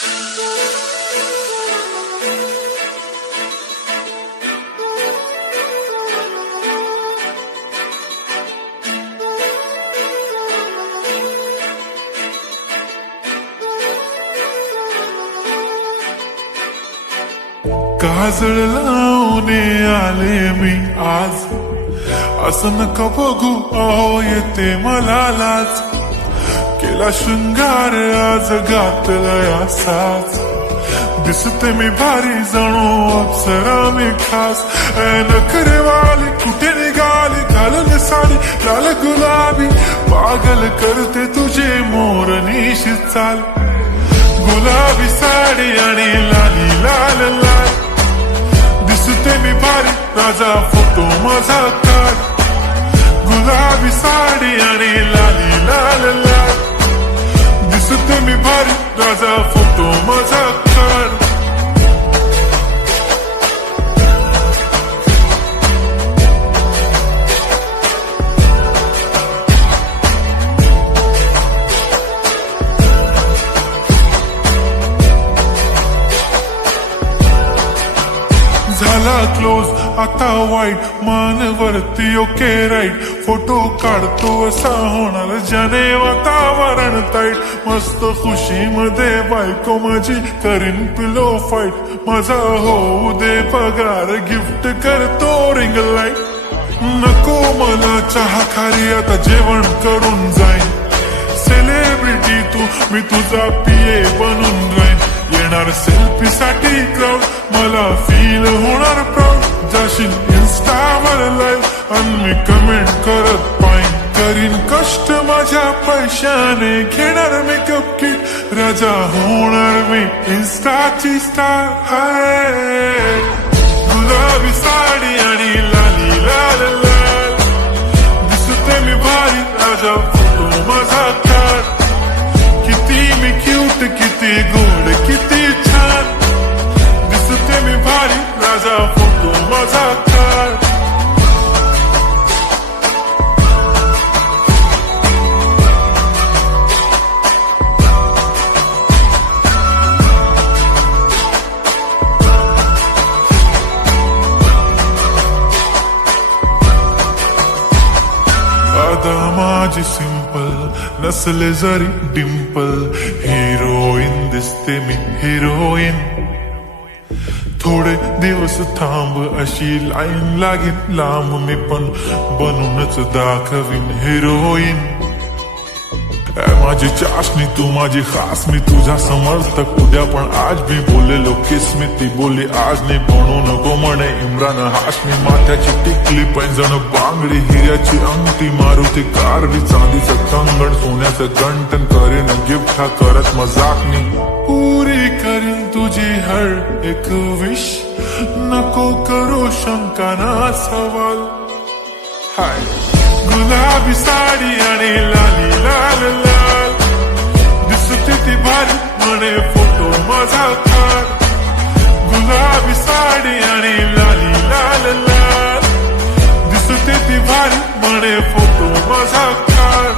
काजळ लावून आले मी आज, असं नका बघू अहो येते मला लाज. केला शृंगार आज घातलाय असाच, दिसते मी भारी जणू अप्सरा मी खास. नखरेवाली कुठे निघाली घालून साडी लाल गुलाबी, पागल करते तुझे मोरनीशी चाल. गुलाबी साडी आणि लाली लाल लाल, दिसते मी भारी राजा फोटो माझा काढ. गुलाबी साडी आणि लाली लाल लाल, दिसते मी भारी राजा फोटो माझा काढ. झाला क्लोज आता वाईट, मान वरती ओके राईट. फोटो काढतो असा होणार ज्याने वातावरण ताईट. मस्त खुशी मध्ये बायको माझी करीन पिलो फाईट. माझा होऊ दे पगार गिफ्ट करतो रिंग लाईट. नको मला चहा खारी आता जेवण करून जाईन. सेलिब्रिटी तू मी तुझा पिये बनून राहीन. येणार सेल्फी साठी क्राऊड मला फील होणार प्राऊड. जाशील इन्स्टावर लाईव्ह आणि मी कमेंट करत पाईन. करीन कष्ट माझ्या पैशाने घेणार मेकअप किट. राजा होणार मी इन्स्टाची स्टार. हाय गुलाबी साडी आणि लाली लाल लाल, दिसते मी भारी राजा फोटो माझा काढ. किती मी क्यूट किती गोड किती छान, दिसते मी भारी राजा फोटो माझा काढ. आता माझी सिंपल नसले जरी डिंपल, हिरोईन दिसते मी हिरोईन. थोडे दिवस थांब अशी लाईन लागेल लांब, मी पण बनूनच दाखवीन हिरोईन. माझी चाशनी तू माझी खास, मी तुझा समर्थक उद्या पण आज भी बोलेलो किस मी. ती बोली आज नाही बनू नको म्हणे इम्रान हाशमी. माथ्याची टिकली पैंजण बांगडी हिऱ्याची अंगठी, मारुती कारवी चांदीचं कंगण सोन्याचं गंटन. करीन गिफ्ट हा करत मजाकनी. पुरी करीन तुझी हर एक विश, नको करू शंका ना सवाल. हाय गुलाबी साडी आणि लाली लाल लाल, दिसते ती भारी म्हणे फोटो माझा काढ. गुलाबी साडी आणि लाली लाल लाल, दिसते ती भारी म्हणे फोटो माझा काढ.